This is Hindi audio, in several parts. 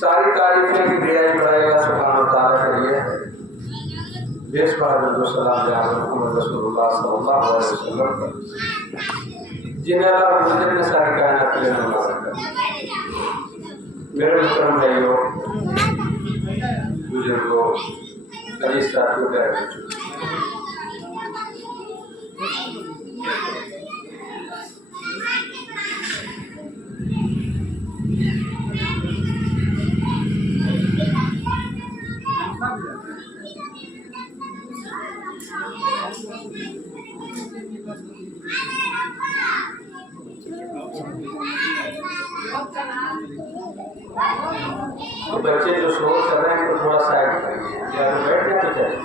सारी तारीफें की गिराई बढ़ाएगा सुभान ताला के लिए देश बहादुर सलाम मोहम्मद रसूलुल्लाह सल्लल्लाहु अलैहि वसल्लम पर जिन्हें अल्लाह मुझे ने सारी कायनात के लिए नवाजा कर। मेरे मुहतरम भाइयों, बुजुर्गों, अजीज साथियों, प्यारे बच्चों, तो बच्चे जो शोर कर रहे हैं तो थोड़ा साइड करिए, या तो बैठ गए तो चलिए।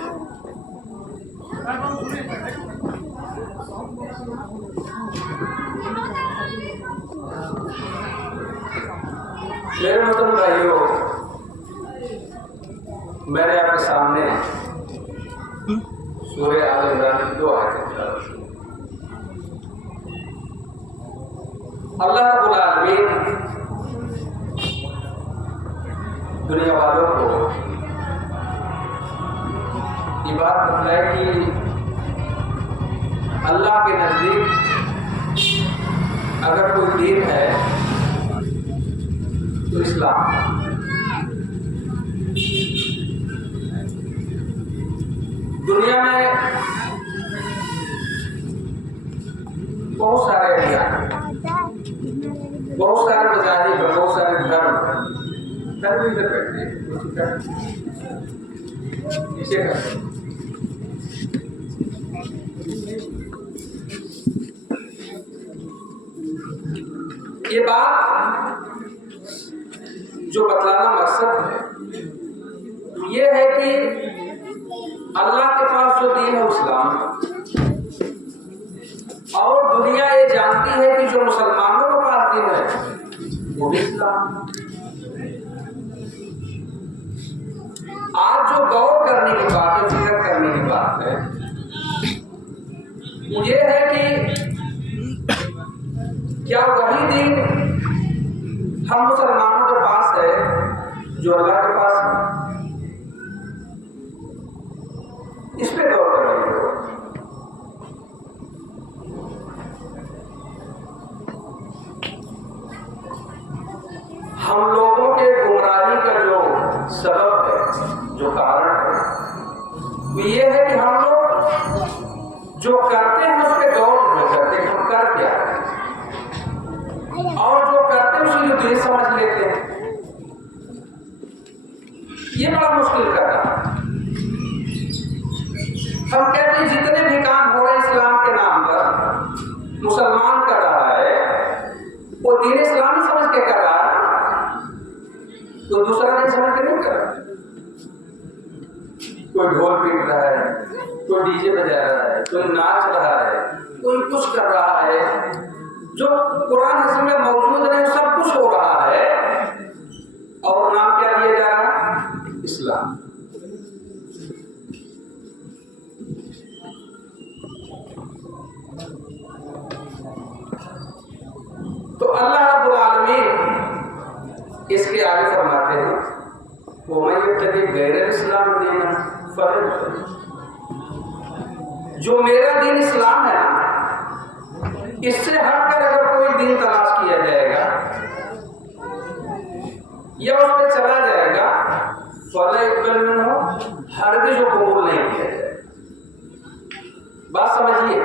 मेरे मुहतरम भाइयों, मैंने आपके सामने सूरह आल इमरान की 2 आयतें तिलावत की। अल्लाह रब्बुल आलमीन दुनिया वालों को ये बात बताए कि अल्लाह के नज़दीक अगर कोई दीन है तो इस्लाम। दुनिया में बहुत सारे अभियान, बहुत सारे मज़ाहिब, बहुत सारे धर्म इधर बैठे इसे करते। ये बात जो बतलाना मकसद है ये है कि अल्लाह के पास जो दीन है इस्लाम, और दुनिया ये जानती है कि जो मुसलमानों के पास दीन है वो भी इस्लाम। आज जो गौर करने की बात है, फिक्र करने की बात है, ये है कि क्या वही दीन हम मुसलमानों के पास है जो अल्लाह के पास है? इस पे गौर करेंगे। हम लोगों के गुमराही का जो सबब है, जो कारण है, वो ये है कि हम लोग जो करते हैं उस पर गौर नहीं करते हम कर क्या है, और जो करते हैं उसी को दीन समझ लेते हैं। ये बड़ा मुश्किल कर रहा है। हम कहते हैं जितने भी काम हो रहे हैं इस्लाम के नाम पर, मुसलमान कर रहा है वो दीन इस्लाम ही समझ के कर रहा है, तो दूसरा नहीं समझ के नहीं कर रहा। कोई ढोल पीट रहा है, कोई डीजे बजा रहा है, कोई नाच रहा है, कोई कुछ कर रहा है, जो कुरान हदीस में मौजूद नहीं सब कुछ हो रहा है, और नाम क्या दिया जा रहा है? इस्लाम। तो अल्लाह रब्बुल आलमीन इसके आगे फरमाते हैं, वो मैं यब्तगी गैर इस्लाम दीन फलन, जो मेरा दीन इस्लाम है ना, इससे हटकर अगर कोई दीन तलाश किया जाएगा या उस पर चला जाएगा, फला युक़बल मिन्हु, हरगिज़ कबूल नहीं किया जाए। बात समझिए,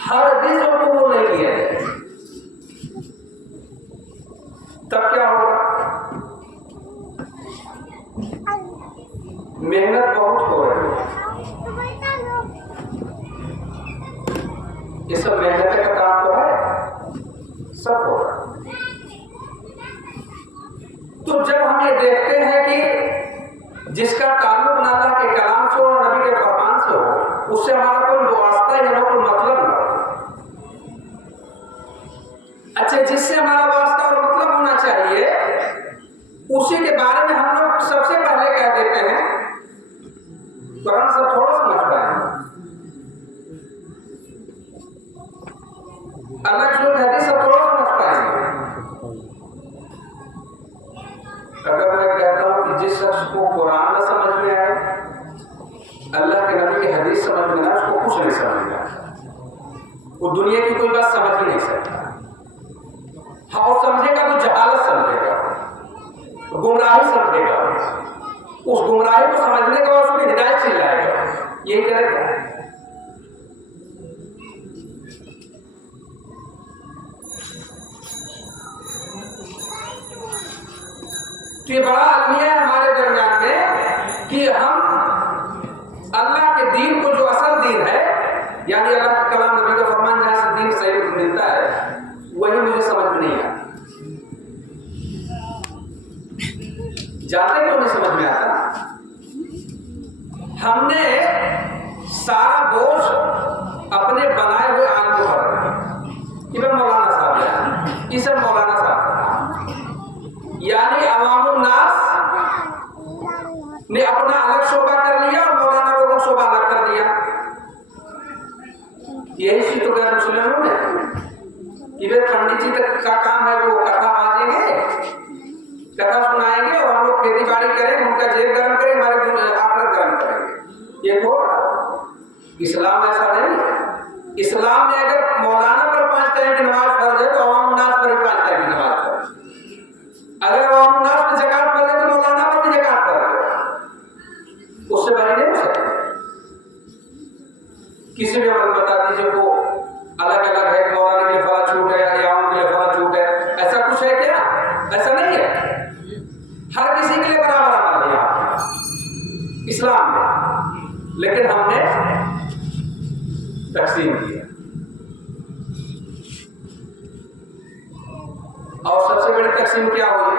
हरगिज़ कबूल नहीं किया जाए। तब क्या होगा? मेहनत बहुत हो रही है, ये सब मेहनत का काम तो है, सब हो रहा है। तो जब हम ये देखते हैं कि जिसका ताल्लुक ना अल्लाह के कलाम से और नबी के फरमान से हो, उससे हमारा कोई वास्ता या ना कोई मतलब ना हो। अच्छा, जिससे हमारा वास्ता और मतलब होना चाहिए, उसी के बारे में हम लोग सबसे पहले कह देते हैं। कुरान से थोड़ा समझ पाएंगे, अल्लाह की हदीस से थोड़ा समझ पाएंगे। अगर मैं कहता हूं कि जिस शख्स को कुरान न समझ में आए, अल्लाह के नबी की हदीस समझ में ना, उसको कुछ नहीं समझ में आता, वो दुनिया की कोई बात समझ ही नहीं सकता। हाँ, वो समझेगा तो जहालत समझेगा, गुमराही समझेगा, उस गुमराही को समझने के बाद उसकी हिदायत चिल्लाएगा, यही करेगा। तो ये बड़ा अलमिया है हमारे दरमियान में कि हम अल्लाह के दीन को, जो असल दीन है, यानी अल्लाह का कलाम नबी का फरमान, जहां से दीन सही मिलता है, वही मुझे समझ में नहीं आता। जानते क्यों नहीं समझ में आता? हमने सारा बोझ अपने बनाए हुए आम को भर रखा। इधर मौलाना साहब, इधर मौलाना साहब, यानी अवामुन नास ने अपना अलग शोभा कर लिया और मौलाना लोगों शोभा अलग कर दिया। यही चीज तो गैर मुस्लिमों ने कि वे पंडित जी का काम है, वो कथा बाजेंगे, कथा सुनाएंगे और हम लोग खेती बाड़ी करेंगे, उनका जेब गर्म करेंगे, हमारे आखिरत गर्म करेंगे। ये तो इस्लाम ऐसा नहीं है। इस्लाम में अगर मौलाना पर 5 टाइम की नमाज फर्ज है, तो अवाम नास पर भी 5 टाइम की नमाज फर्ज है। अगर अवाम नास पर ज़कात फर्ज है, तो मौलाना पर भी ज़कात फर्ज है, उससे बड़ी नहीं हो सकती। किसी भी अमल बता दीजिए वो अलग अलग है, मौलाना के लिए फला छूट है या आम के लिए फला छूट है, ऐसा कुछ है क्या? ऐसा नहीं है। हर किसी के लिए बराबर अमल है यहाँ इस्लाम में, लेकिन हमने तकसीम किया। और सबसे बड़ी तकसीम क्या हुई?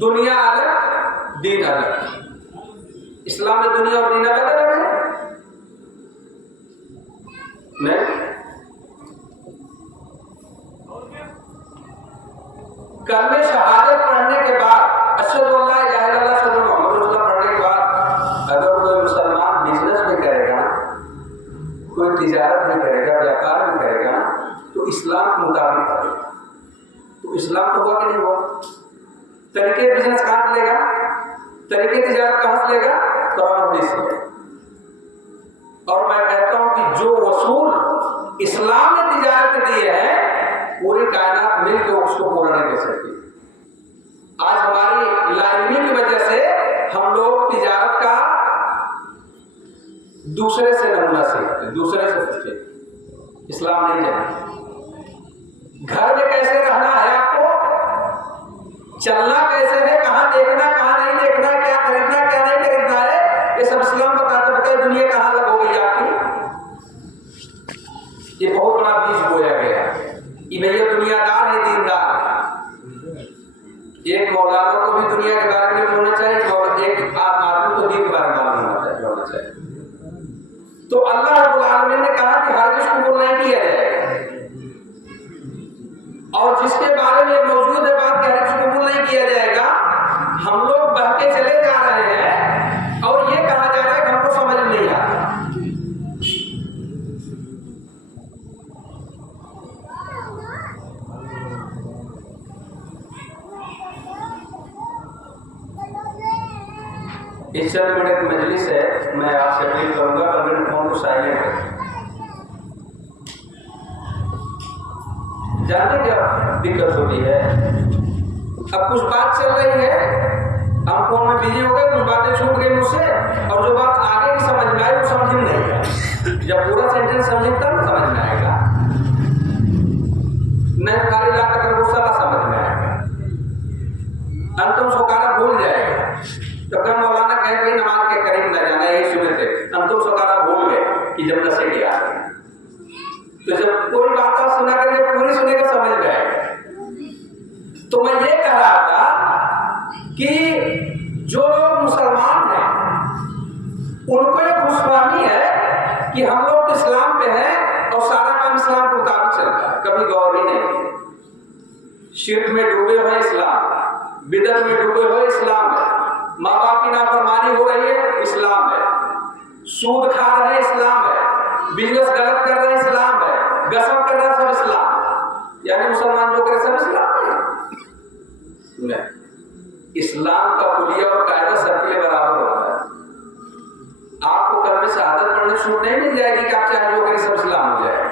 दुनिया अलग, दीन अलग। इस्लाम में दुनिया और दीन अलग अलग है? नहीं। कलमे शहादत पढ़ने के बाद, अशहदु अल्ला इलाहा इल्लल्लाह अशहदु अन्ना मुहम्मद रसूलुल्लाह पढ़ने के बाद, अगर कोई मुसलमान बिजनेस भी करेगा, कोई तिजारत भी करेगा, व्यापार भी करेगा, तो इस्लाम के मुताबिक करेगा। तो इस्लाम तो हुआ कि नहीं हुआ? तरीके बिजनेस कहाँ से लेगा? तरीके तिजारत कहाँ से लेगा? कुरान हदीस से। और मैं कहता हूं कि जो वसूल इस्लाम ने तिजारत दी है, पूरी कायनात मिलकर उसको पूरा नहीं कर सकती। आज हमारी लाइनमी की वजह से हम लोग तिजारत का दूसरे से नमूना सीखते, दूसरे से सीखते। इस्लाम नहीं जानते। घर में कैसे रहना है, आपको चलना कैसे है, कहां देखना कहां नहीं देखना, क्या खरीदना क्या नहीं खरीदना है, ये सब इस्लाम बताते बताए दुनिया कहां लग हो गई आपकी। ये बहुत बड़ा बीज बोया गया। भैया दुनियादार है, दीनदार है। एक मौलाना को भी दुनिया के बारे में बोलना चाहिए और एक आदमी को दीन के बारे में बोलना चाहिए। तो अल्लाह रब्बुल आलमीन ने कहा कि हरगिज़ कबूल नहीं किया जाएगा, और जिसके बारे में मौजूद है बात कि हरगिज़ कबूल नहीं किया जाएगा, हम लोग बहके चले जा रहे हैं और ये कहा जा रहा है कि हमको समझ नहीं आ रहा। इस चंद मिनट की मजलिस है, मैं आपसे अपील करूंगा अगर फोन को साइलेंट रखें। जानते क्या दिक्कत होती है? अब कुछ बात चल रही है हम फोन में बिजी हो गए, कुछ बातें छूट गई मुझसे, और जो बात आगे की समझ में आई वो समझ में नहीं आई। जब पूरा सेंटेंस समझे तब समझ में आएगा, नहीं खाली ला कर गुस्सा समझ में आएगा, अंतुम सुकारा भूल जाएगा। तो कल मौलाना कहे भाई नमाज के करीब न जाना, यही सुने थे, अंतुम सुकारा भूल गए कि जब नशे की आ गए। तो जब कोई बात सुना कर पूरी सुनेगा समझ में आएगा। तो मैं ये कह रहा था कि जो लोग मुसलमान हैं उनको ये खुशफहमी है कि हम लोग इस्लाम पे हैं और सारा काम इस्लाम के मुताबिक चलता है, कभी गौर ही नहीं। शिर्क में डूबे हुए इस्लाम, बिदअत में डूबे हुए इस्लाम है, माँ बाप की नाफरमानी हो रही है इस्लाम है, सूद खा रहे इस्लाम है, बिजनेस गलत कर रहे इस्लाम है, गसब कर रहे सब इस्लाम, यानी मुसलमान जो करे सब इस्लाम है। इस्लाम का कुलिया और कायदा सबके लिए बराबर होता है। आपको कलमे शहादत पढ़ने छूट नहीं मिल जाएगी कि आप चाहे जो करें सब इस्लाम हो जाए।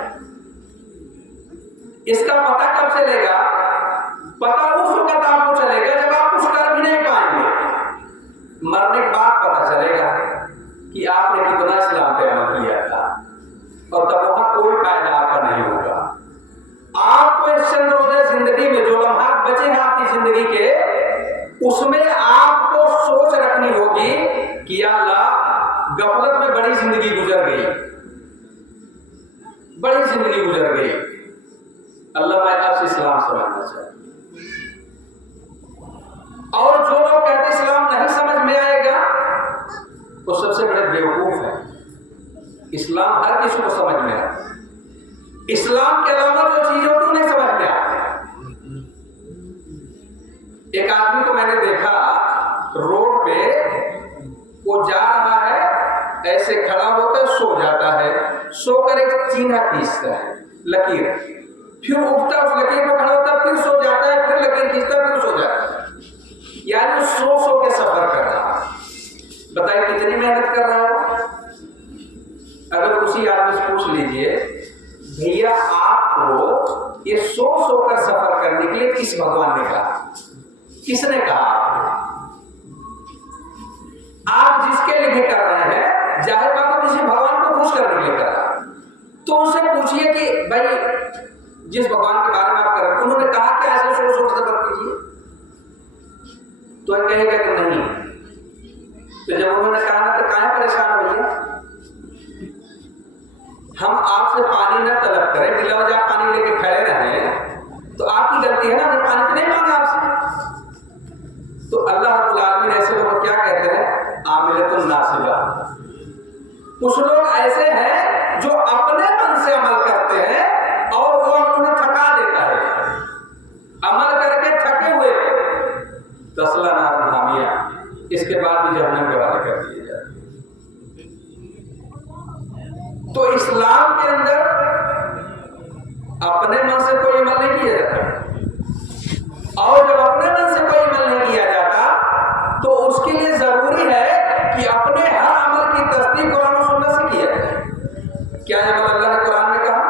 इसका पता कब चलेगा? पता उस वक्त आपको चलेगा जब आप कुछ कर भी नहीं पाएंगे, मरने के बाद पता चलेगा कि आपने कितना इस्लाम पे अमल किया था, और तब वहां कोई फायदा आपका नहीं होगा। आपको इस चंद रोज़े जिंदगी में जो लम्हात बचे हैं आपकी जिंदगी के, उसमें आपको सोच रखनी होगी कि या अल्लाह गफलत में बड़ी जिंदगी गुजर गई, बड़ी जिंदगी गुजर गई, अल्लाह मैं आपसे इस्लाम समझना चाहता। और जो लोग कहते इस्लाम नहीं समझ में आएगा वो सबसे बड़े बेवकूफ है। इस्लाम हर किसी को समझ में आता है, इस्लाम के अलावा जो चीजें तो नहीं समझ में आती। एक आदमी को मैंने देखा रोड पे, वो जा रहा है, ऐसे खड़ा होकर सो जाता है, सोकर एक चिन्ह खींचता है, लकीर, फिर उठता उस लकीर पर खड़ा होता है, फिर सो जाता है, फिर लकीर खींचता है, फिर सो जाता है, यानी सो सो के सफर कर रहा है। बताइए कितनी मेहनत कर रहा है। अगर उसी आदमी से पूछ लीजिए भैया आपको ये सो सो कर सफर करने के लिए किस भगवान ने कहा, किसने कहा? आप जिसके लिए कर रहे हैं, जाहिर बात है किसी भगवान को खुश करने के लिए कर रहा है, तो उनसे पूछिए कि भाई जिस भगवान के बारे में आप कर रहे हैं उन्होंने कहा कि ऐसे सो सो सफर कीजिए, तो कहेगा कि नहीं। तो जब उन्होंने कहा ना तो काहे परेशान भैया, हम आपसे पानी न तलब करें, बिला वजह आप पानी लेके खड़े रहे तो आपकी गलती है ना, हमने पानी तो नहीं मांगा आपसे। तो अल्लाह रब्बुल आलमीन ऐसे लोग क्या कहते हैं? आमिलतुन नासिबा। कुछ लोग ऐसे हैं जो अपने मन से अमल करते हैं और वो उन्हें थका देता है, अमल करके थके हुए तस्ला नार हामिया, इसके बाद भी जहन्नम के वाले कर दिए जाते। तो इस्लाम के अंदर अपने मन से कोई अमल नहीं किया जाता, और जब अपने मन से कोई अमल नहीं किया जाता तो उसके लिए जरूरी है कि अपने हर अमल की तस्दीक कुरान और सुन्नत से किया जाए। क्या अमल अल्लाह ने कुरान में कहा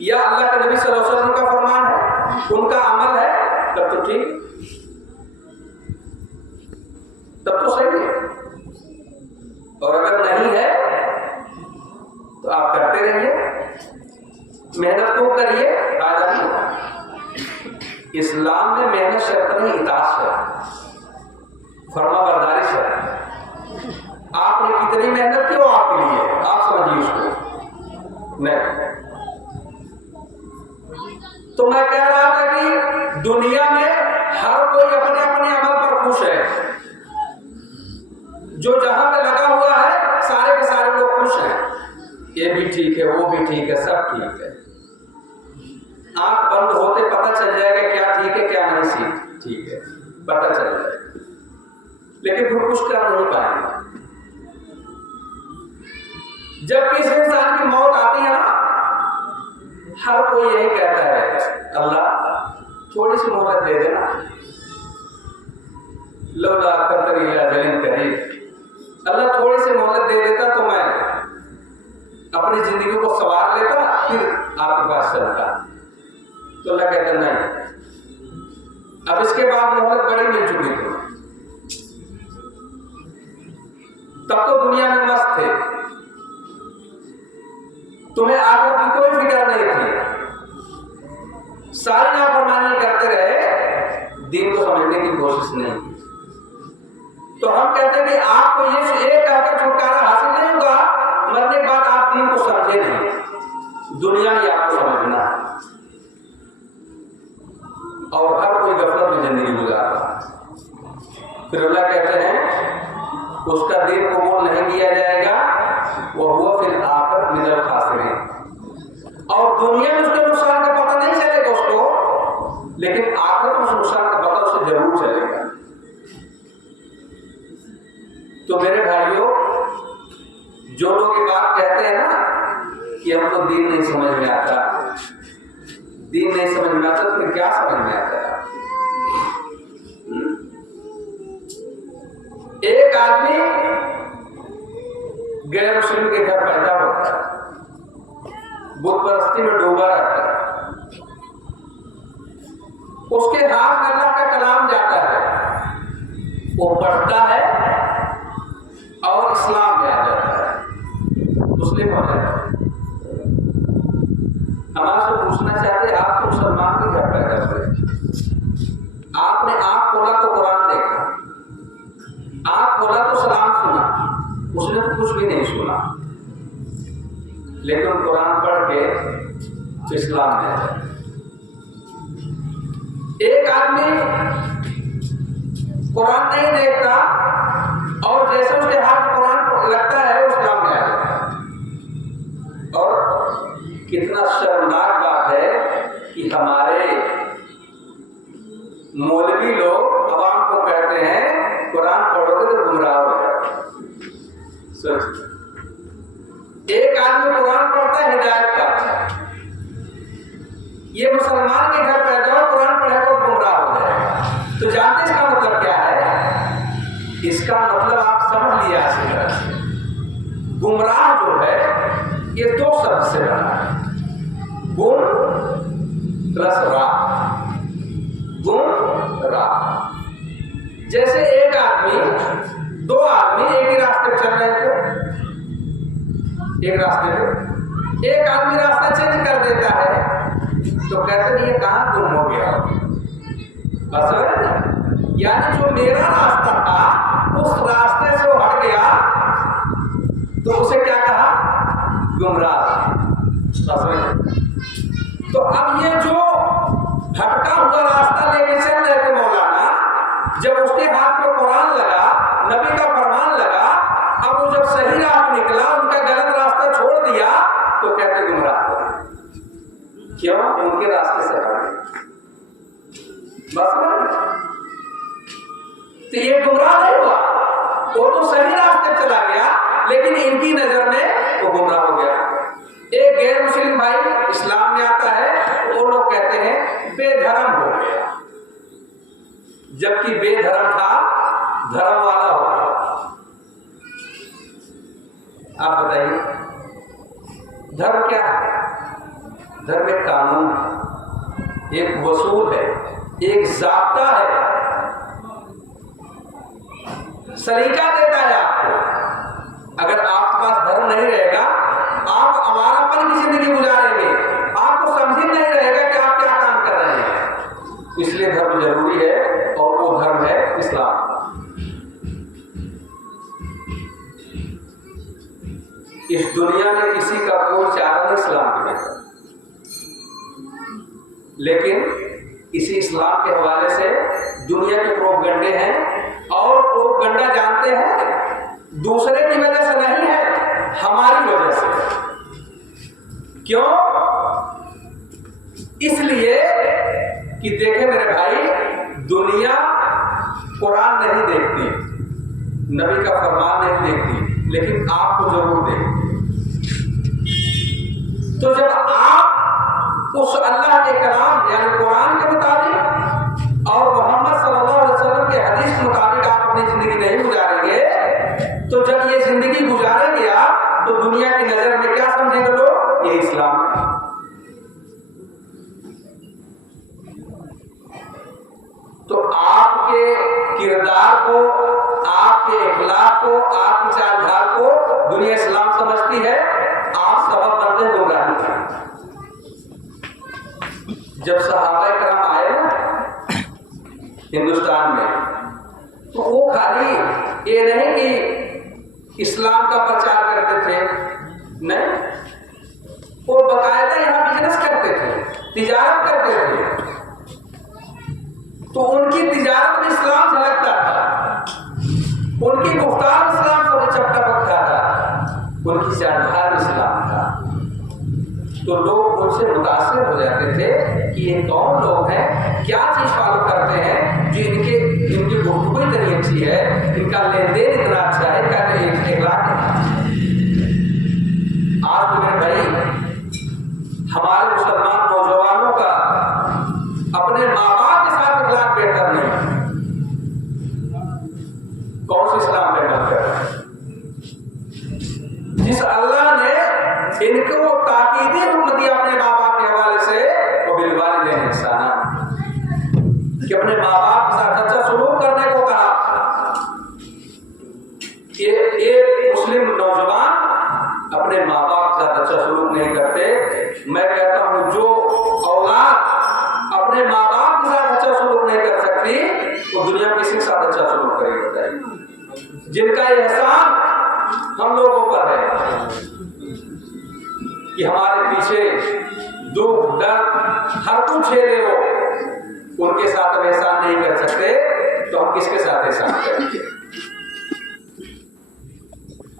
या अल्लाह के नबी सल्लल्लाहु अलैहि वसल्लम का फरमान है, उनका अमल है, तब तो ठीक, तब तो सही है। और अगर नहीं है तो आप करते रहिए, मेहनत को करिए, फायदा नहीं होगा। इस्लाम में मेहनत शर्त नहीं, इताअत शर्त, फर्मा बरदारी शर्त। आपने कितनी मेहनत की वो आपके लिए, आप समझिए उसको नहीं। तो मैं कह रहा था कि दुनिया में हर कोई अपने अपने अमल पर खुश है, जो जहां पे लगा हुआ है सारे के सारे लोग खुश हैं, ये भी ठीक है, वो भी ठीक है, सब ठीक है। आंख बंद होते पता चल जाएगा क्या ठीक है क्या नहीं ठीक है, पता चल जाएगा, लेकिन फिर कुछ कर नहीं पाएंगे। जब किसी इंसान की मौत आती है ना, हर कोई यही कहता है अल्लाह थोड़ी सी मोहलत दे देना, लौला अखरतनी इला अजलिन करीब, अल्लाह थोड़ी सी मोहलत दे देता तो मैं अपनी जिंदगी को सवार लेता, फिर आपके पास चलता। तो अल्लाह कहता नहीं, अब इसके बाद मोहलत बड़ी मिल चुकी थी, तब तो दुनिया में मस्त थे, तुम्हें आखिरत की कोई फिक्र नहीं थी, सारी नाफरमानी करते रहे, दीन को समझने की कोशिश नहीं की। तो हम कहते हैं कि आपको ये कहकर छुटकारा हासिल नहीं होगा, मरने के बाद आप दीन को समझे नहीं, दुनिया में आपको समझना है। और हर कोई गफलत में जिंदगी गुजार रहा है। फिर अल्लाह कहते हैं उसका दीन कबूल नहीं किया जाएगा, वो हुआ फिर आखिरत मिनल खासिरीन, और दुनिया में उसके नुकसान का पता नहीं चलेगा उसको, लेकिन आखिरत में उस नुकसान का पता उसे जरूर चलेगा। तो मेरे भाइयों, जो लोग ये बात कहते हैं ना कि हमको दीन नहीं समझ में आता, दीन नहीं समझ में आता, तो फिर क्या समझ में आता है? एक आदमी गैर मुस्लिम के घर पैदा होता है, बुत परस्ती में डूबा रहता है, उसके हाथ में अल्लाह का कलाम जाता है, वो पढ़ता है और इस्लाम में आ जाता है, मुस्लिम हो जाता है। हमारे से पूछना चाहते हैं, आप तो मुसलमान के घर पैदा हुए, आपने आँख खोला तो कुरान देखा, आँख खोला तो सलाम सुना, उसने तो कुछ भी नहीं सुना, लेकिन कुरान पढ़ के इस्लाम में है। एक आदमी कुरान नहीं देखता और जैसे उसके हाथ कुरान लगता है वो इस्लाम में आ जाता है। और कितना शर्मनाक बात है कि हमारे मौलवी लोग अवाम को कहते हैं कुरान पढ़ोगे तो गुमराह हो जाओगे। सोच, एक आदमी कुरान पढ़ता है, हिदायत पाता है, ये मुसलमान के घर पैदा हो, कुरान पढ़ेगा तो गुमराह हो जाएगा। तो जानते इसका मतलब क्या है? इसका मतलब आप समझ लिया अच्छी तरह से, गुमराह जो है ये दो शब्द से बना है, गुम प्लस राह, गुम राह। जैसे एक आदमी, दो आदमी एक ही रास्ते पर चल रहे थे, एक रास्ते पे, एक आदमी रास्ता चेंज कर देता है तो कहते हैं ये कहां गुम हो गया, बस यानी जो मेरा रास्ता था उस रास्ते से वो हट गया तो उसे क्या कहा? गुमराह। तो अब ये जो भटका हुआ रास्ता लेके चल रहे थे मौलाना, जब उसके हाथ में कुरान लगा, नबी का फरमान लगा, अब वो जब सही राह निकला, उनका गलत रास्ता छोड़ दिया तो कहते गुमराह हो गए। क्यों? उनके रास्ते से हट गए। बस तो ये गुमराह नहीं हुआ, वो तो सही रास्ते चला गया, लेकिन इनकी नजर में वो गुमराह हो गया। एक गैर मुस्लिम भाई इस्लाम में आता है, वो लोग कहते हैं बेधर्म हो गया, जबकि बेधर्म था, धर्म वाला हो गया। आप बताइए धर्म क्या है? धर्म एक कानून है, एक वसूल है, एक ज़ाब्ता है, सलीका देता है आपको। अगर आपके पास धर्म नहीं रहेगा, आप आवारापन की जिंदगी गुजारेंगे, आपको समझ नहीं रहेगा कि आप क्या काम कर रहे हैं। इसलिए धर्म जरूरी है, और वो धर्म है इस्लाम। इस दुनिया में किसी का कोई चारा नहीं इस्लाम के, लेकिन इसी इस्लाम के हवाले से दुनिया के प्रोपगंडे हैं, और प्रोपगंडा जानते हैं दूसरे की वजह से नहीं है, हमारी वजह से। क्यों? इसलिए कि देखे मेरे भाई, दुनिया कुरान नहीं देखती, नबी का फरमान नहीं देखती, लेकिन आपको जरूर देखती। तो जब आप उस अल्लाह के कलाम यानी कुरान के मुताबिक और मोहम्मद सल्लल्लाहु अलैहि वसल्लम के हदीस के मुताबिक आप अपनी जिंदगी नहीं गुजारेंगे, तो जब ये जिंदगी गुजारेंगे आप, तो दुनिया की नजर में क्या समझेंगे लोग? ये इस्लाम है। तो आपके किरदार को, आपके इखलाक को, आपकी चाल ये नहीं कि इस्लाम का प्रचार करते थे, नहीं, वो बकायदा यहाँ बिजनेस करते थे, तिजारत करते थे। तो उनकी तिजारत में इस्लाम झलकता था, उनकी गुफ्तार इस्लाम से चपटा था, उनकी जानकार इस्लाम था। तो लोग उनसे मुतासिर हो जाते थे कि ये कौन लोग हैं, क्या चीज फॉलो करते हैं जो इनकी गुफ्तगू इतनी अच्छी है, इनका लेन देन इतना अच्छा है, इनका इखलाक आज तो मेरे भाई हमारे मुसलमान नौजवानों का अपने माँ बाप के साथ इखलाक बेहतर नहीं है। कौन सा इस्लाम बेहतर कर रहा है? जिस अल्लाह ने इनको ताकीदी हुक्म दिया अपने माँ बाप के हवाले से, वो बिलवालिदैन इंसाना, कि अपने माँ बाप के साथ अच्छा सलूक करने को कहा। एक मुस्लिम नौजवान अपने माँ बाप के साथ अच्छा सलूक नहीं करते। मैं कहता हूं जो औलाद अपने माँ बाप के साथ अच्छा सलूक नहीं कर सकती, वो दुनिया किसी के साथ अच्छा सलूक करेगी बताइए? जिनका एहसान हम लोगों पर है कि हमारे पीछे दुख दर्द हर कुछ झेले हो, उनके साथ हम एहसान नहीं कर सकते, तो हम किसके साथ एहसान करेंगे?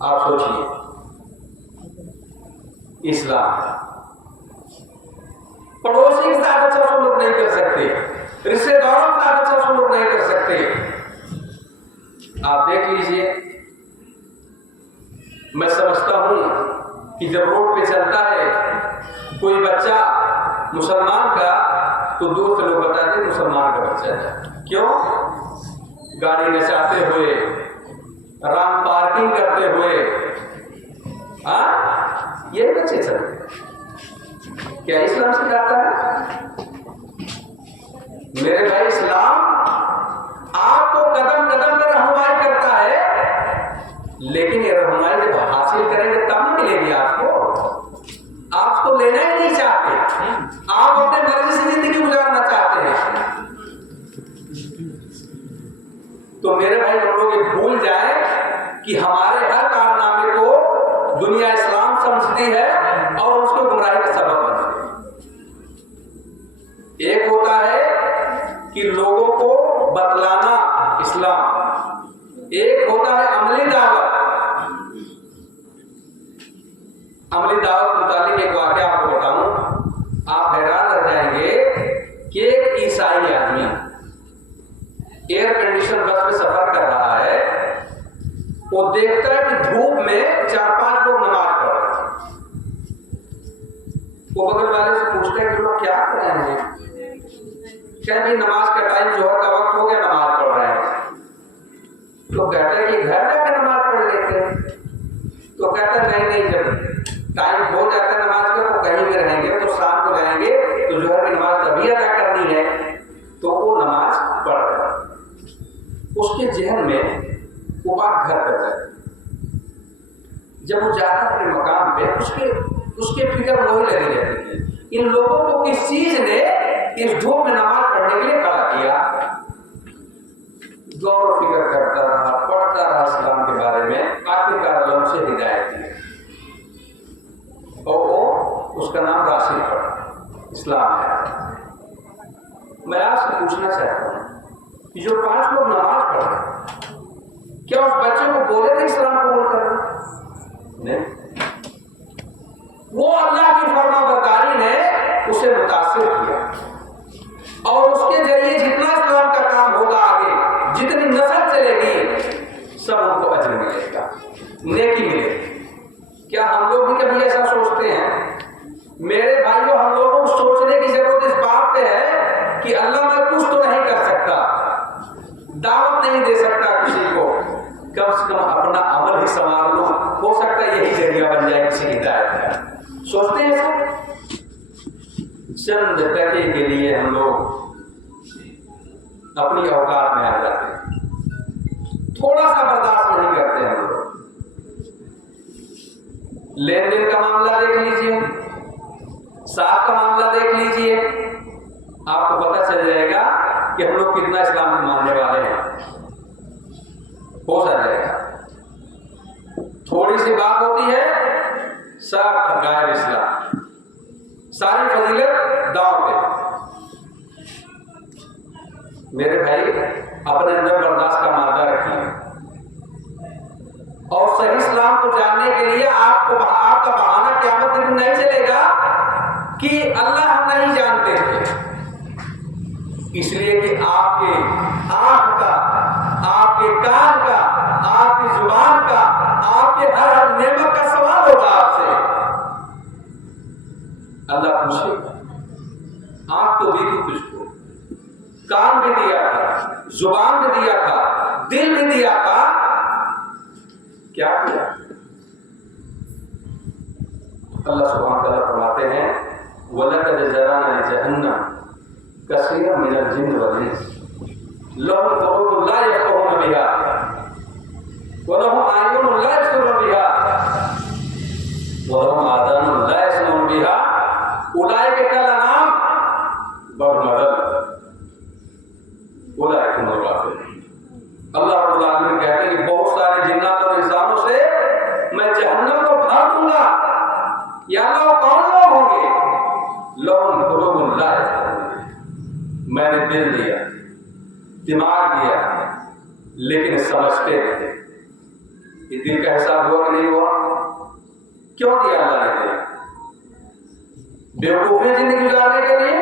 आप सोचिए, इस्लाम पड़ोसी के साथ अच्छा सलूक नहीं कर सकते, रिश्तेदारों के साथ अच्छा सलूक नहीं कर सकते। आप देख लीजिए, मैं समझता हूं कि जब रोड पे चलता है कोई बच्चा मुसलमान का, तो दूर से लोग बताते हैं मुसलमान का बच्चा है। क्यों? गाड़ी नचाते हुए, रॉन्ग पार्किंग करते हुए, यही बच्चे चलते। क्या इस्लाम सिखाता है? मेरे भाई, इस्लाम आपको कदम कदम पर रहनुमाई करता है, लेकिन ये रहनुमाई जब हासिल करेंगे तब नहीं मिलेगी आपको। आप तो लेना ही नहीं चाहते, आप अपने मर्जी से जिंदगी गुजारना चाहते हैं। तो मेरे भाई, हम लोग ये भूल जाए कि हमारे हर कारनामे को दुनिया इस्लाम समझती है और उसको गुमराही का सबब बनती है। एक होता है कि लोगों को बतलाना इस्लाम, एक होता है अमली दावत। अमली दावत मुतालिक एक वाकया आपको बताऊं, आप हैरान रह जाएंगे कि एक ईसाई आदमी एयर कंडीशन बस में सफर कर रहा है, वो देखता है कि धूप में 4-5 लोग नमाज पढ़ रहे हैं। वो बगल वाले से पूछते हैं कि लोग क्या कर रहे हैं? क्या भाई, नमाज का टाइम, जोहर का वक्त हो गया, नमाज पढ़ रहे हैं। तो कहते हैं कि घर जाकर नमाज पढ़ लेते हैं। तो कहता है नहीं, जब टाइम हो जाता है नमाज का तो कहीं में रहेंगे, तो शाम को जाएंगे, तो जोहर की नमाज तभी अदा करनी है। तो वो नमाज पढ़ रहे हैं, उसके जहन में वो बात घर कर जाए। जब वो जाता अपने मकाम पे, उसके फिक्र वही लगी रहती है, इन लोगों को किस चीज ने इस धूप में नमाज पढ़ने के लिए खड़ा किया। गौर फिक्र करता रहा, पढ़ता रहा इस्लाम के बारे में, आखिरकार अल्लाह से हिदायत दी और वो उसका नाम राशिद पड़ा, इस्लाम है। मैं आपसे पूछना चाहता हूं कि जो 5 लोग नमाज पढ़ रहे हैं, क्या उस बच्चे को बोले थे इस्लाम कबूल करना? नहीं, वो अल्लाह की फरमाबरदारी ने उसे मुतासिर किया और उसके जरिए जितना इस्लाम का काम होगा, आगे जितनी नस्ल चलेगी, सब उनको अजर मिलेगा, नेकी मिलेगी। क्या हम लोग भी कभी ऐसा सोचते हैं? मेरे भाइयों, हम लोगों को सोचने की जरूरत इस बात पे है कि अल्लाह मैं कुछ तो नहीं कर सकता, दावत नहीं दे सकता किसी को, कम से कम अपना अमल ही संवार लो, हो सकता है यही जरिया बन जाए किसी हिदायत का। सोचते हैं ऐसा? चंद टके के लिए हम लोग अपनी औकात में आ जाते हैं, थोड़ा सा बर्दाश्त नहीं करते हम लोग। लेन देन का मामला देख लीजिए, साथ का मामला देख लीजिए, आपको पता चल जाएगा कि हम लोग कितना इस्लाम को मानने वाले हैं। होश आ जाएगा। थोड़ी सी बात होती है, सब गायब इस्लाम, सारी फजीलत दांव पे। मेरे भाई अपने अंदर बर्दाश्त का मादा रखिए और सही इस्लाम को जानने के लिए आपका बहाना क़यामत दिन नहीं चलेगा कि अल्लाह हम नहीं जानते थे, इसलिए कि आपके आंख का, आपके कान का, आपकी जुबान का, आपके हर नेमत का सवाल होगा आपसे। अल्लाह पूछेगा, आंख तो दी थी तुझको, कान भी दिया था, जुबान भी दिया था, दिल भी दिया था, क्या किया? अल्लाह सुब्हानहू व तआला फरमाते हैं, वलक़द ज़रअना लिजहन्नम कसीरन मिनल जिन्न वल इंस लहुम क़ुलूबुन ला यफ़क़हूना बिहा व लहुम अ'युनुन ला यब्सिरूना बिहा व लहुम आज़ानुन ला यस्मऊना बिहा उलाइका कल-अनआम बल हुम अज़ल उलाइका हुमुल ग़ाफ़िलून। अल्लाह रब्बुल आलमीन कहते हैं कि बहुत सारे जिन्नात और इंसानों से मैं जहन्नम को भर दूंगा। या अल्लाह कौन लोग होंगे? लहुम क़ुलूबुन ला यफ़क़हूना, मैंने दिल दिया, दिमाग दिया, लेकिन समझते नहीं। ये दिल का हिसाब हुआ कि नहीं हुआ? क्यों दिया अल्लाह ने दिया? बेवकूफी जिंदगी गुजारने के लिए,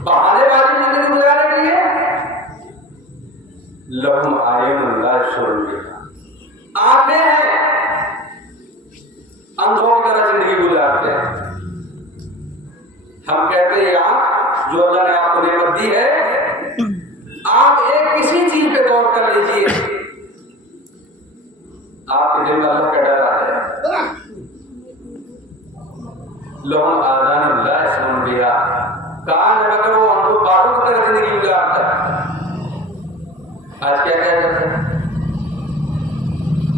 बहानेबाजी जिंदगी गुजारने के लिए। लहुम अ'युनुन ला यब्सिरूना बिहा, आंखें हैं, अंधों की तरह जिंदगी गुजारते हैं। हम कहते हैं आंख जो अल्लाह ने आपको नेमत दी है, आप एक किसी चीज पे गौर कर लीजिए, आपके दिल में अल्लाह का डर आ जाए। लहुम आज़ानुन ला यस्मऊना बिहा, कान है मगर वो अंधों बाड़ों की तरह जिंदगी गुजारता है। आज क्या क्या करते हैं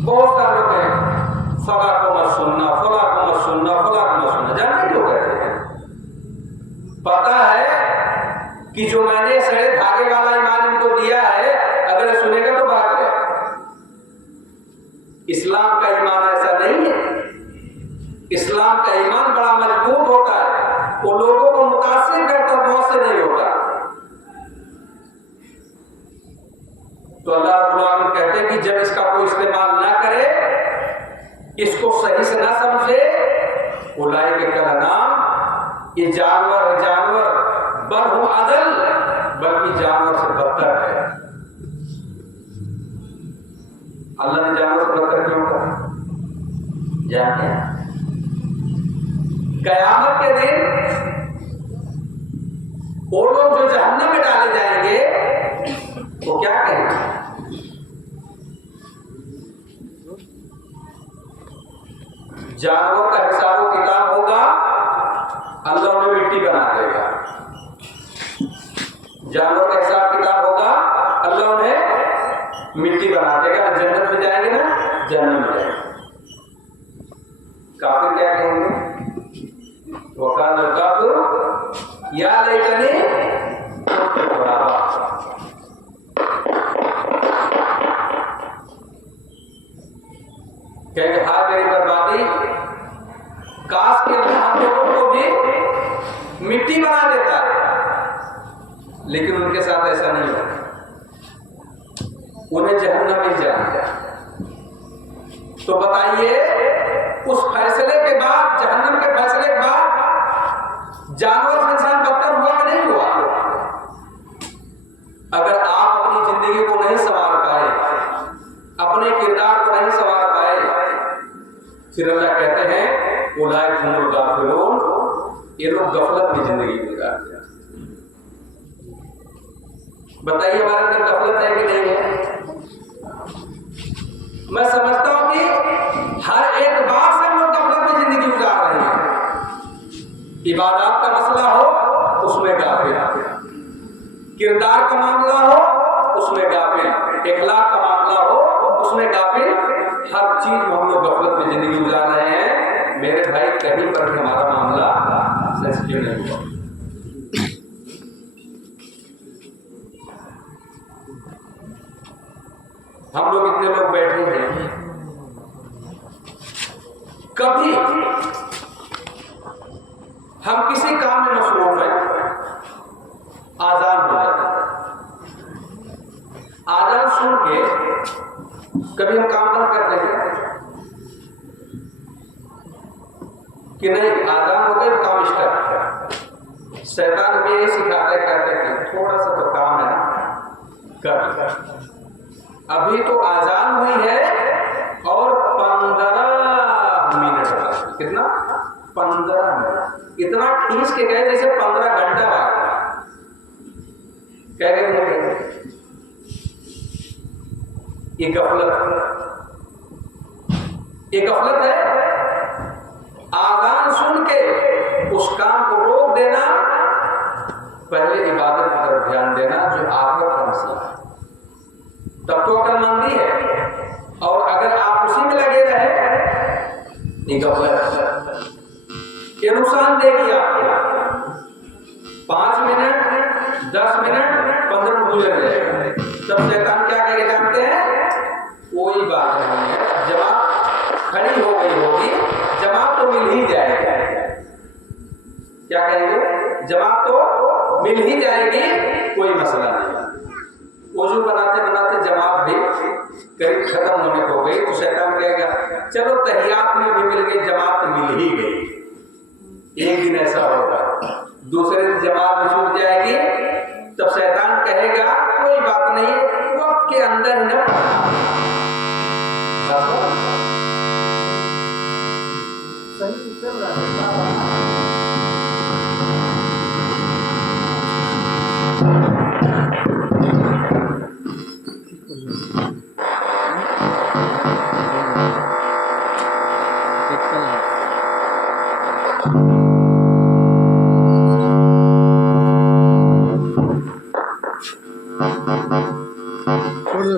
बहुत सारे लोग हैं, फला को मत सुनना, फला को मत सुनना, फला को मत सुनना। जानते क्यों कहते हैं? पता है कि जो मैंने सड़े धागे वाला ईमान इनको दिया है, अगर सुनेगा तो भाग गया। इस्लाम का ईमान ऐसा नहीं है। इस्लाम का ईमान बड़ा मजबूत होता है, वो लोगों को मुतासिर करता, मौत से नहीं होता। तो अल्लाह रब्बुल आलमीन कहते हैं कि जब इसका कोई इस्तेमाल ना करे, इसको सही से ना समझे, उलाइका कल-अनआम, ये जानवर है, जानवर, बल हुम अज़ल, बल्कि जानवर से बदतर है। अल्लाह ने जानवर से बदतर क्यों कहा? जानते हैं? क़यामत के दिन वो लोग जो जहन्नम में डाले जाएंगे, वो क्या कहेंगे? जानवर का हिसाब किताब होगा, अल्लाह उन्हें मिट्टी बना देगा। जानवर का हिसाब किताब होगा, अल्लाह उन्हें मिट्टी बना देगा। तो जन्नत में जाएंगे ना, जन्नत में जाएंगे। काफिर क्या कहेंगे? वक़ाल काफिर या लैतनी कुन्तु तुराबा, कहेंगे हाय मेरी बर्बादी, काश के हम लोगों को भी मिट्टी बना देता। लेकिन उनके साथ ऐसा नहीं होगा, उन्हें जहन्नम में जाना। तो बताइए, उस फैसले के बाद, जहन्नम के फैसले के बाद जानवर से इंसान बदतर हुआ कि नहीं हुआ? अगर आप अपनी जिंदगी को नहीं संवार पाए, अपने किरदार को नहीं संवार पाए, फिर अल्लाह कहते हैं उलाइका हुमुल ग़ाफ़िलून, ये लोग गफलत में जिंदगी गुजारते हैं। बताइए हमारे अंदर गफलत है कि नहीं है? मैं समझता हूं कि हर एक बात से हम लोग गफलत में जिंदगी गुजार रहे हैं। इबादत का मसला हो, उसमें गाफिल, किरदार का मामला हो, उसमें गाफिल, इखलाक का मामला हो, उसमें गाफिल। हर चीज में हम लोग गफलत में जिंदगी गुजार रहे हैं। मेरे भाई, कहीं पर भी हमारा मामला सेंसिटिव नहीं हुआ। हम लोग इतने लोग बैठे हैं, कभी हम किसी काम में मसरूफ हैं, आजान हो जाता है, आजान सुन के कभी हम काम बंद करते हैं कि नहीं, आजान हो गई काम स्टार्ट। शैतान हमें ये सिखाते करते कि थोड़ा सा तो काम है ना कर, अभी तो आजान हुई है और 15 मिनट, कितना 15 मिनट, इतना खींच के गए जैसे 15 घंटा बाद कह गए। ये गफलत है। आजान सुन के उस काम को रोक देना, पहले इबादत की तरफ ध्यान देना जो आखिरत का मसला है, तब तो अक्लमंदी है। और अगर आप उसी में लगे रहे, ये गफलत, ये नुकसान देगी आपको। 5 मिनट 10 मिनट 15 मिनट गुजर जाएगा, तब शैतान क्या कहेगा जानते हैं? कोई बात नहीं है, जमात खड़ी हो गई होगी, जमात तो मिल ही जाएगी। क्या कहेंगे? जमात तो मिल ही जाएगी, कोई मसला नहीं। वजू बनाते बनाते जमात भी करीब खत्म होने को हो गई, तो शैतान कहेगा चलो तहियात में भी मिल गई, जमात मिल ही गई। एक दिन ऐसा होगा, दूसरे दिन जमात में छूट जाएगी, तब शैतान कहेगा कोई बात नहीं, वक्त के अंदर ही न पढ़ना। सही चल रहा है।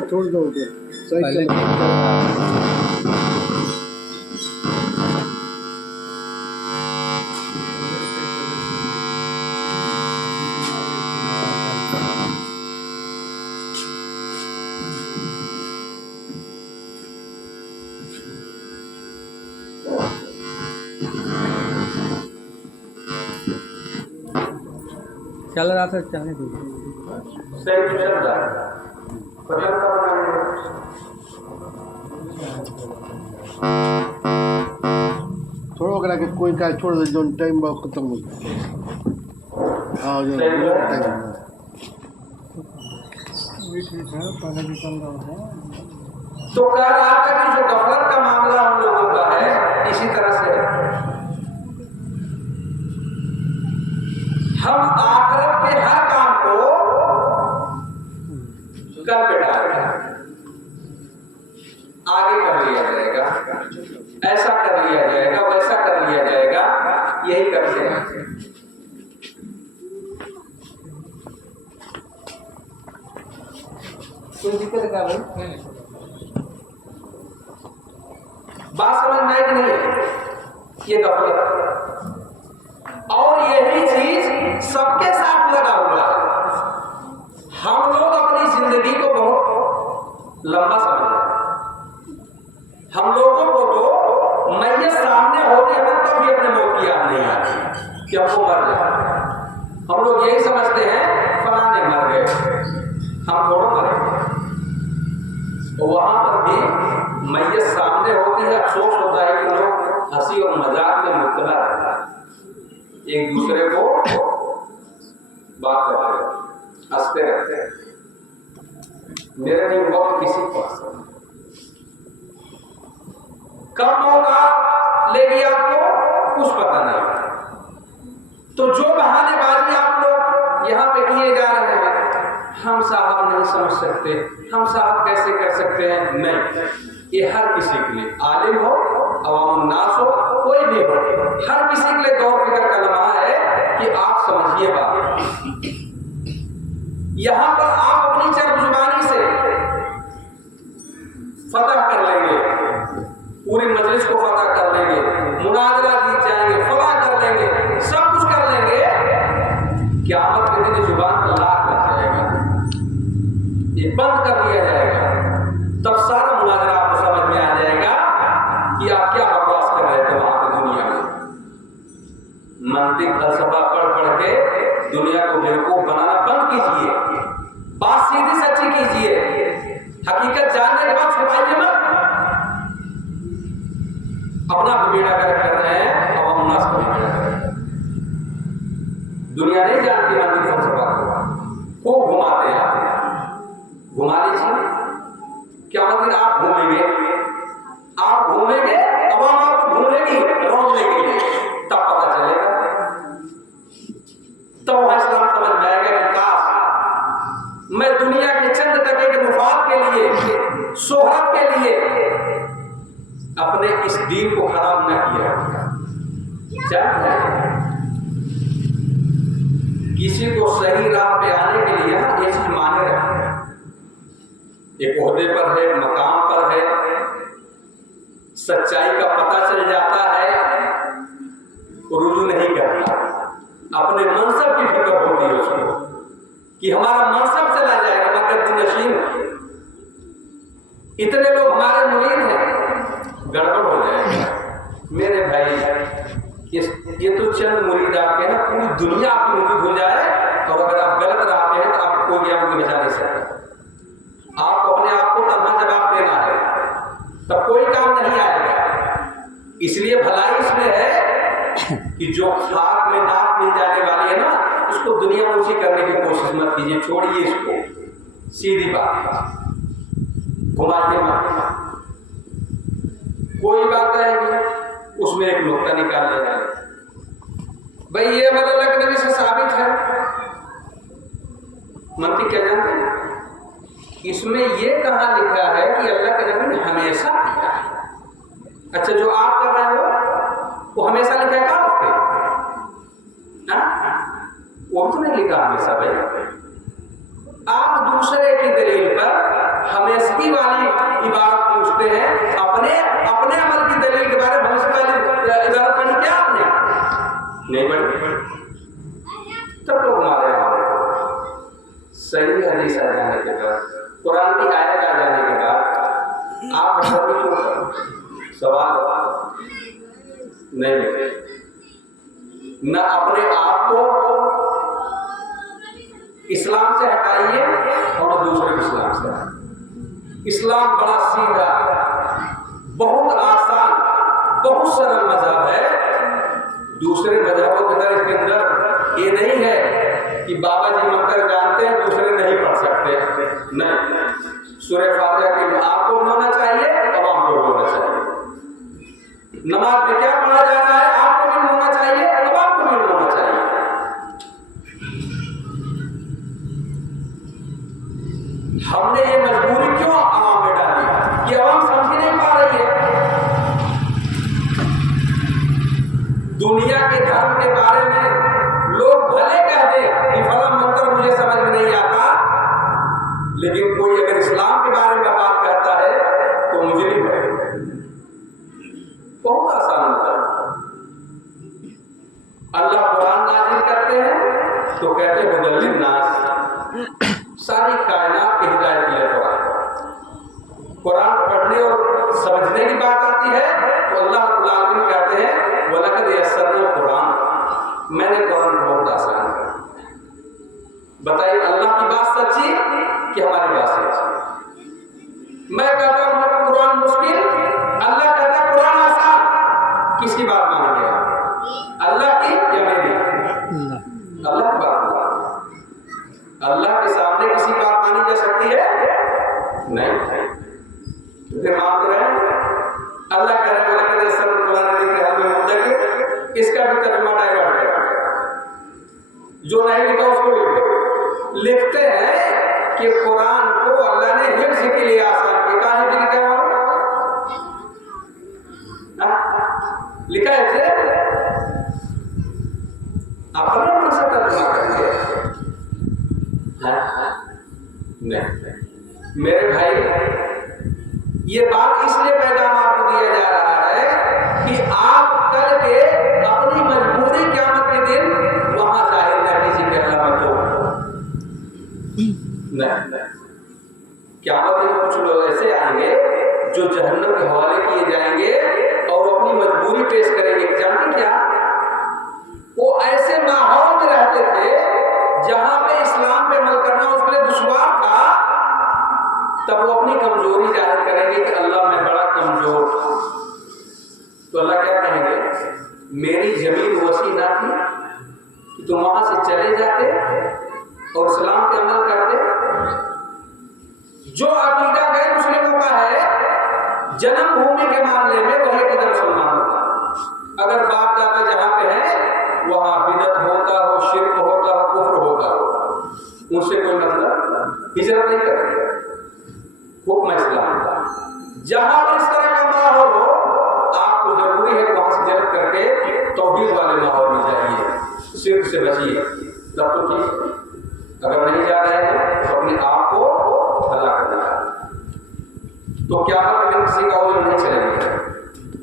छोड़ दो सही चल रहा था, चलने दो। सही चल रहा है। छोड़ो करा के कोई का छोड़ दे, जो टाइम बहुत खत्म हो गया। हाँ जो टाइम तो कह रहा था कि जो गफलत का मामला हम लोगों का है, इसी तरह से हम आखिरत के हर काम को कर पे डालेंगे, आगे कर लिया जाएगा, ऐसा कर लिया जाएगा, वैसा कर लिया जाएगा, यही करते हैं। कोई दिक्कत क्या भाई? बात समझ में आई कि नहीं? ये गफलत, और यही चीज सबके साथ लगा हुआ है। हम लोग अपनी जिंदगी को बहुत लंबा समझ रहे हैं। हम लोगों को तो मैयत सामने होती है तब भी अपने मौत की याद नहीं आती कि हमको मर जाए। हम लोग यही समझते हैं फलाने मर गए, हम थोड़ा मरे। वहां पर भी मैयत सामने होती है, अफसोस होता है कि लोग हंसी और मजाक में मुब्तला रहता है, एक दूसरे को बात करते हैं, हंसते रहते हैं। मेरे नहीं वक्त किसी पास कब मौका लेगी आपको कुछ पता नहीं। तो जो बहानेबाजी आप लोग यहाँ पे किए जा रहे हैं, हम साहब नहीं समझ सकते, हम साहब कैसे कर सकते हैं, नहीं, ये हर किसी के लिए, आलिम हो अवाम नास हो कोई भी हो, हर किसी के लिए गौर फिक्र का लम्हा है कि आप समझिए बात। यहां पर आप अपनी चर्ब जुबानी से फतह कर लेंगे, पूरी मजलिस को फतह कर लेंगे, मुनाजरा जीत जाएंगे, फलाह कर लेंगे, सब कुछ कर लेंगे, क़यामत के दिन जुबान पर लाख लग जाएगा, ये बंद कर दिया जाएगा। तब मंतिक फलसफा पढ़ के दुनिया को बेवकूफ बनाना बंद कीजिए। बात सीधी सच्ची कीजिए। हकीकत जानने के बाद छुपाइए मत। अपना बेड़ा गर्क कर रहे हैं, अब हम नाश करेंगे। दुनिया नहीं जानती मंदिर फलसफा को घुमाते हैं, घुमा लीजिए। क्या मंदिर आप घूमेंगे, आप घूमेंगे, अवाम आपको घूमेगी, रोक लेगी, तब पता चलेगा। तब वहां इस्लाम समझ में आएगा कि काश मैं दुनिया के चंद टके के मुफाद के लिए, शोहरत के लिए अपने इस दीन को खराब न किया होता। किसी को सही राह पे आने के लिए ये चीज माने रखते हैं। एक ओहदे पर है, मकाम पर है, सच्चाई का पता चल जाता है, रुजू नहीं करता। अपने मनसब की फिक्र होती है उसको कि हमारा मनसब चला जाएगा, मगर नशीन। इतने लोग हमारे मुरीद हैं, गड़बड़ हो जाएगा। मेरे भाई ये तो चंद मुरीद आपके ना, पूरी दुनिया आपकी मुरीद हो जाए, और अगर आप गलत राह पे हैं तो आप कोई भी आपको बचा नहीं सकता। आपको अपने आप को तन्हा जवाब देना है, तब कोई काम नहीं आएगा। इसलिए भलाई इसमें है कि जो खाक में नाक मिल जाने वाली है ना, उसको दुनिया में उसी करने की कोशिश मत कीजिए, छोड़िए इसको। सीधी बात, घुमाइए मत। कोई बात है उसमें एक नुक्ता निकाल लेना है, भाई ये अल्लाह के नबी से साबित है। मंतिक क्या जानते हैं? इसमें ये कहाँ लिखा है कि अल्लाह के नबी ने हमेशा किया है। अच्छा, जो आप कर रहे हो वो हमेशा लिखा है कहाँ पे? वो तो नहीं लिखा हमेशा भाई। आप दूसरे की दलील पर हमेशगी वाली इबारत पूछते हैं, अपने अपने अमल की दलील के बारे में हमेशा वाली इबारत पढ़ी क्या आपने? नहीं पढ़ी। तब लोग हमारे सही हदीस आ जाने के बाद, कुरान की आयत आ जाने के बाद आप क्यों सवाल नहीं, न अपने आप को इस्लाम से हटाइए और दूसरे को इस्लाम से। इस्लाम बड़ा सीधा, बहुत आसान, बहुत सरल मजहब है। दूसरे मजहबों की तरह इसके अंदर ये नहीं है कि बाबा जी मंत्र जानते हैं दूसरे नहीं पढ़ सकते। नहीं, सूरह फातिहा के आपको भी होना चाहिए, अवाम को भी होना चाहिए। नमाज में क्या पढ़ा जा रहा है आपको भी होना चाहिए, अवाम को भी होना चाहिए। हमने ये मजबूरी क्यों आवाम में डाली? ये आवाम समझ ही नहीं पा रही है। दुनिया के धर्म के बारे में लोग भले कह दें कि फला मंत्र मुझे समझ में नहीं आता, लेकिन कोई अगर इस्लाम के बारे में बात करता है तो मुजरिम है। बहुत आसान होता है। अल्लाह कुरान नाजिल करते हैं तो कहते हैं हुदल नास, सारी कायनात की हिदायत के लिए कुरान पढ़ने और समझने की बात आती है तो अल्लाह रब्बुल आलमीन कहते हैं वलक़द यस्सरना कुरान, मैंने कुरान बहुत आसान कर। बताइए अल्लाह की बात सच्ची कि हमारी बात सच्ची? मैं कहता हूं कुरान मुश्किल, अल्लाह कहता है कुरान आसान। किसकी बात मानेंगे आप, अल्लाह की या मेरी? अल्लाह की बात। अल्लाह के सामने किसी बात मानी जा सकती है? नहीं। फिर मान रहे हैं अल्लाह कह रहे हैं इसका भी तर्जुमा डाइवर्ट है। जो नहीं लिखा उसको भी लिखते हैं कि कुरान को अल्लाह ने हिफ्ज़ के लिए आसान किया। कहाँ हिफ्ज़ लिखा है? लिखा है अपने मन से तर्जुमा करेंगे। नहीं मेरे भाई, ये बात इसलिए पैगाम आपको दिया जा रहा है कि आप कल के अपनी मजबूरी क़यामत के दिन वहां जाहिर न कीजिए कि अल्लाह मत नहीं। क़यामत में कुछ लोग ऐसे आएंगे जो जहन्नम के हवाले किए जाएंगे और अपनी मजबूरी पेश करेंगे। जानते क्या? वो तेरी जमीन वसी ना थी कि तुम वहां से चले जाते और इस्लाम पे अमल करते? जो अकीदा गैर मुस्लिमों का है जन्मभूमि के मामले में, वही अकीदा मुसलमानों का। अगर बाप दादा जहां पे है वहां बिदअत होता हो, शिर्क होता हो, कुफ्र होता हो, उनसे कोई मतलब हिजरत नहीं करेंगे। हुक्म इस्लाम का जहां पर इस तरह का माहौल हो, आपको जरूरी है वहां से हिजरत करके तौहीद वाले माहौल में जाइए, शिर्क से बचिए, तब तो ठीक। अगर नहीं जा रहे हैं तो अपने आप को भला करना है। तो क्या मतलब किसी का उजर नहीं चलेंगे?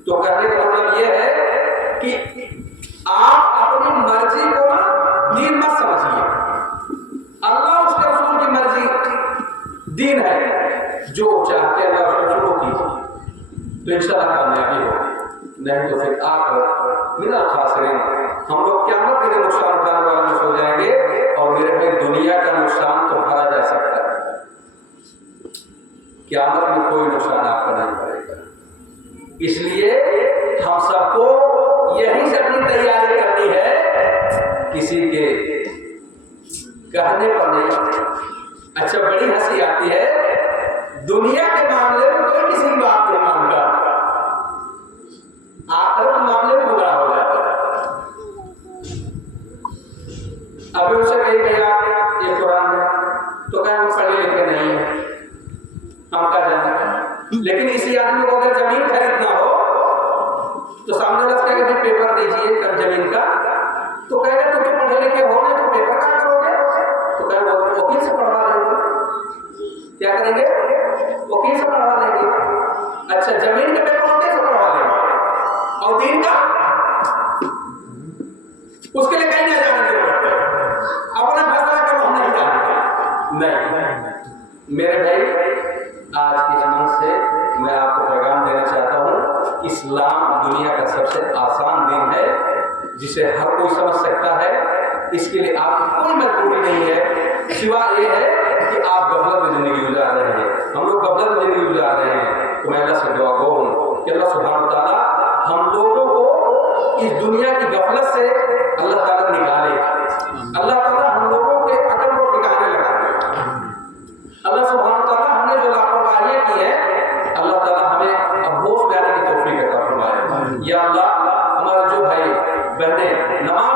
तो कहने का मतलब यह है कि आप अपनी मर्जी को दीन मत समझिए। अल्लाह उसके रसूल की मर्जी दीन है, जो चाहते हैं अल्लाह उसके रसूल कीजिए, तो इंशाअल्लाह कामयाबी होगी। नहीं तो फिर आप मिनल खासिरीन, हम लोग क़यामत के दिन नुकसान उठाने वाले में सो जाएंगे। और मेरे भाई दुनिया का नुकसान तो भरा जा सकता है, क़यामत में कोई नुकसान आपका नहीं पड़ेगा। इसलिए हम सबको यही से अपनी तैयारी करनी है, किसी के कहने पर नहीं। अच्छा, बड़ी हंसी आती है, दुनिया के मामले में कोई किसी की बात नहीं मानता, आखिरत के मामले में गुमराह हो जाता है। अभी उसे कही भैया ये कुरान है, तो कहें हम पढ़े लिखे नहीं है, हम क्या जाने। लेकिन इसी आदमी को अगर जमीन खरीदना हो तो सामने वाला कहेगा कि पेपर दीजिए कब जमीन का, तो कहेगा तो पढ़े लिखे हो गए तो पेपर क्या करोगे? तो कहेगा वकील से पढ़वा लेंगे। क्या करेंगे? वकील से पढ़वा लेंगे। अच्छा, जमीन के पेपर कैसे पढ़वा लेंगे? और दीन का उसके लिए कहीं नहीं जाने की जरूरत है, अपना फैसला करो, हम नहीं जानते। नहीं मेरे भाई, आज के मंच से मैं आपको पैगाम देना चाहता हूँ, इस्लाम दुनिया का सबसे आसान दिन है, जिसे हर कोई समझ सकता है। इसके लिए आपको कोई मजबूरी नहीं है, सिवाय ये है कि आप गफलत में जिंदगी गुजार रहे हैं। हम लोग गफलत में जिंदगी गुजार रहे हैं, तो मैं अल्लाह से दुआ गो हूँ कि अल्लाह सुब्हानहू व तआला हम लोगों को इस दुनिया की गफलत से अल्लाह ताला निकाले। अल्लाह ताला हम लोगों के अकल को ठिकाने लगा दे। अल्लाह सुब्हानहू व तआला हमने जो लापरवाही की है, अल्लाह ताला हमें अब होश में आने की तौफीक अता फरमाए। या अल्लाह, हमारे जो भाई बहनें नमाज